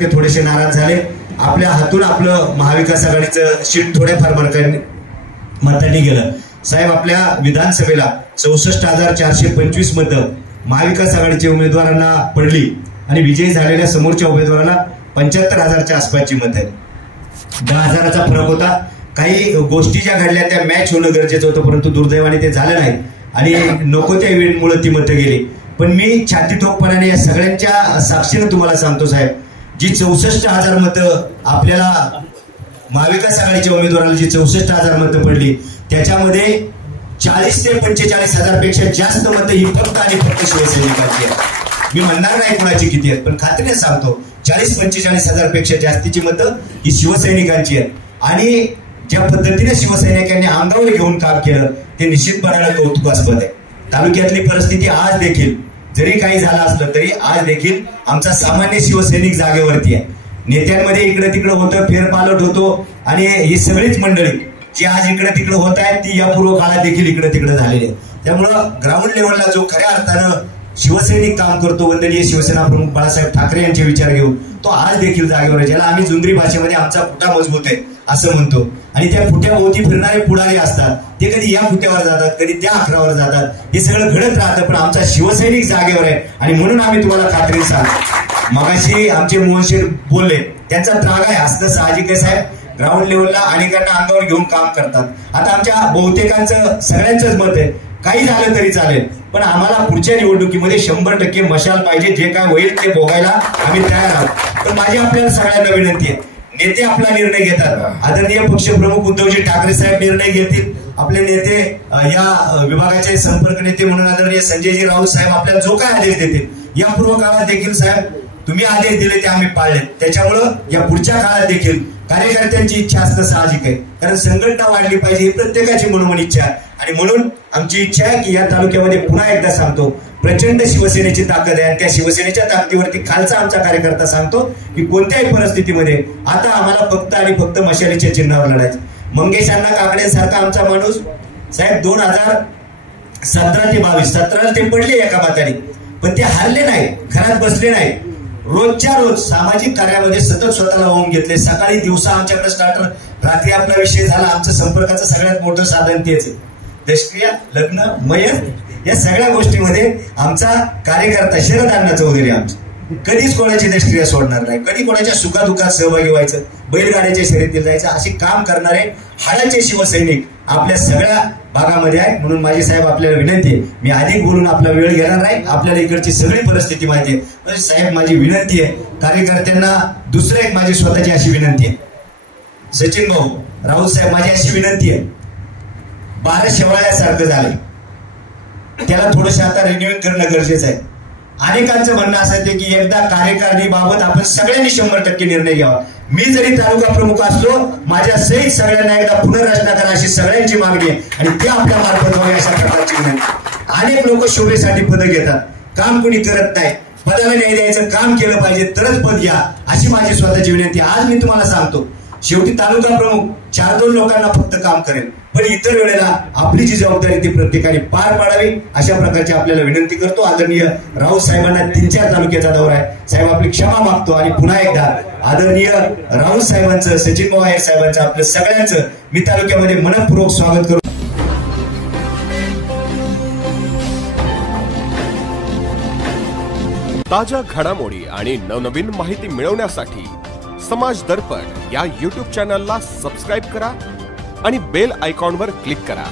ते थोडेसे नाराज झाले। आपल्या हातून आपलं महाविकास आघाडीचं शीट थोड्याफार मतांनी गेलं। साहेब, आपल्या विधानसभेला 64,425 मतं महाविकास आघाडीच्या उमेदवारांना पडली आणि विजयी झालेल्या समोरच्या उमेदवाराला 75,000च्या आसपासची मतं आहेत। 10,000चा फरक होता। काही गोष्टी ज्या घडल्या त्या मॅच होणं गरजेचं होतं, परंतु दुर्दैवाने ते झालं नाही आणि नको त्या इव्हेंटमुळे ती मतं गेली। पण मी छाती ठोकपणाने या सगळ्यांच्या साक्षीनं तुम्हाला सांगतो साहेब, जी 64,000 मतं आपल्याला महाविकास आघाडीच्या उमेदवाराला जी 64,000 मतं पडली, त्याच्यामध्ये 40 ते 45,000 पेक्षा जास्त मतं ही फक्त आणि फक्त शिवसैनिकांची आहेत। मी म्हणणार नाही कुणाची किती आहेत, पण खात्रीने सांगतो 40-45,000 पेक्षा जास्तीची मतं ही शिवसैनिकांची आहेत। आणि ज्या पद्धतीने शिवसैनिकांनी अंगावर घेऊन काम केलं ते निश्चितपणाने कौतुकास्पद आहे। तालुक्यातली परिस्थिती आज देखील जरी काही झालं असलं तरी आज देखील आमचा सामान्य शिवसैनिक जागेवरती आहे। नेत्यांमध्ये इकडे तिकडे होतं, फेरपालट होतो आणि ही सगळीच मंडळी जी आज इकडे तिकडे होत आहेत ती यापूर्व काळात देखील इकडे तिकडे झालेली आहे। त्यामुळं ग्राउंड लेवलला जो खऱ्या अर्थानं शिवसैनिक काम करतो, वंदनीय शिवसेना प्रमुख बाळासाहेब ठाकरे यांचे विचार घेऊन, तो आज देखील जागेवर आहे। ज्याला आम्ही जुंद्री भाषेमध्ये आमचा फुटा मजबूत आहे असं म्हणतो। आणि त्या फुट्याभोवती फिरणारे पुढारी असतात, ते कधी या फुट्यावर जातात, कधी त्या अखरावर जातात, हे सगळं घडत राहतं, पण आमचा शिवसैनिक जागेवर आहे। आणि म्हणून आम्ही तुम्हाला खात्री सांगतो, मगाशी आमचे मोहनशेठ बोलले, त्यांचा त्राग आहे, असणं साहजिक आहे साहेब। ग्राउंड लेवलला अनेकांना अंगावर घेऊन काम करतात। आता आमच्या बहुतेकांचं सगळ्यांचंच मत आहे, काही झालं तरी चालेल, पण आम्हाला पुढच्या निवडणुकीमध्ये 100% मशाल पाहिजे, जे काय होईल ते भोगायला आम्ही तयार आहोत। पण माझी आपल्याला सगळ्यांना विनंती आहे, नेते आपला निर्णय घेतात, आदरणीय पक्षप्रमुख उद्धवजी ठाकरे साहेब निर्णय घेतील, आपले नेते या विभागाचे संपर्क नेते म्हणून आदरणीय संजयजी राऊत साहेब आपल्याला जो काय आदेश देतील, यापूर्व काळात देखील साहेब तुम्ही आदेश दिले ते आम्ही पाळले। त्याच्यामुळं या पुढच्या काळात देखील कार्यकर्त्यांची इच्छा असणं साहजिक आहे, कारण संघटना वाढली पाहिजे ही प्रत्येकाची मनोमन इच्छा आहे। आणि म्हणून आमची इच्छा आहे की या तालुक्यामध्ये पुन्हा एकदा सांगतो, प्रचंड शिवसेनेची ताकद आहे आणि त्या शिवसेनेच्या ताकदीवरती खालचा आमचा कार्यकर्ता सांगतो की कोणत्याही परिस्थितीमध्ये आता आम्हाला फक्त आणि फक्त मशालीच्या चिन्हावर लढायचं। मंगेश अण्णा काकड्यांसारखा आमचा माणूस साहेब 2017 ते 22 17 ते पडले एका मताने, पण ते हारले नाही, घरात बसले नाही, रोजच्या रोज सामाजिक कार्यामध्ये सतत स्वतःला वाहून घेतले। सकाळी दिवसा आमच्याकडे स्टार्टर, रात्री आपला विषय झाला, आमचं संपर्काचं सगळ्यात मोठं साधन तेच आहे। दशक्रिया, लग्न, मयत या सगळ्या गोष्टीमध्ये आमचा कार्यकर्ता शरद अण्णा चौधरी आमचा कधीच कोणाची दशक्रिया सोडणार नाही, कधी कोणाच्या सुखादुखात सहभागी व्हायचं, बैलगाड्याच्या शर्यतीत जायचं, अशी काम करणारे हाडाचे शिवसैनिक आपल्या सगळ्या भागामध्ये आहे। म्हणून माझी साहेब आपल्याला विनंती आहे, मी अधिक बोलून आपला वेळ घेणार नाही, आपल्याला इकडची सगळी परिस्थिती माहिती आहे। साहेब माझी विनंती आहे कार्यकर्त्यांना, दुसरं एक माझी स्वतःची अशी विनंती आहे, सचिन भाऊ राऊत साहेब माझी अशी विनंती आहे, 12 शेवाळ्यासारखं झालंय, त्याला थोडंसं आता रिन्यूइंग करणं गरजेचं आहे। अनेकांचं म्हणणं असं की एकदा कार्यकारिणीबाबत आपण सगळ्यांनी 100% निर्णय घ्यावा। मी जरी तालुका प्रमुख असलो, माझ्या सहित सगळ्यांना एकदा पुनर्रचना करा अशी सगळ्यांची मागणी आहे आणि ते आपल्या मार्फत व्हावी अशा प्रकारची विनंती। अनेक लोक शोभेसाठी पद घेतात, काम कुणी करत नाही, पदाला न्याय द्यायचं काम केलं पाहिजे तरच पद घ्या अशी माझी स्वतःची विनंती। आज मी तुम्हाला सांगतो, शेवटी तालुका प्रमुख 4-2 लोकांना फक्त काम करेल, पण इतर वेळेला आपली जी जबाबदारी ती प्रत्येकाने पार पाडावी अशा प्रकारची आपल्याला विनंती करतो। आदरणीय राऊत साहेबांना 3-4 तालुक्याचा दौरा आहे, साहेब आपली क्षमा मागतो आणि पुन्हा एकदा आदरणीय राऊत साहेबांचं, सचिन पवार साहेबांचं, आपल्या सगळ्यांचं मी तालुक्यामध्ये मनपूर्वक स्वागत करतो। ताज्या घडामोडी आणि नवनवीन माहिती मिळवण्यासाठी समाज दर्पण या YouTube चॅनलला सबस्क्राइब करा आणि बेल आयकॉनवर क्लिक करा।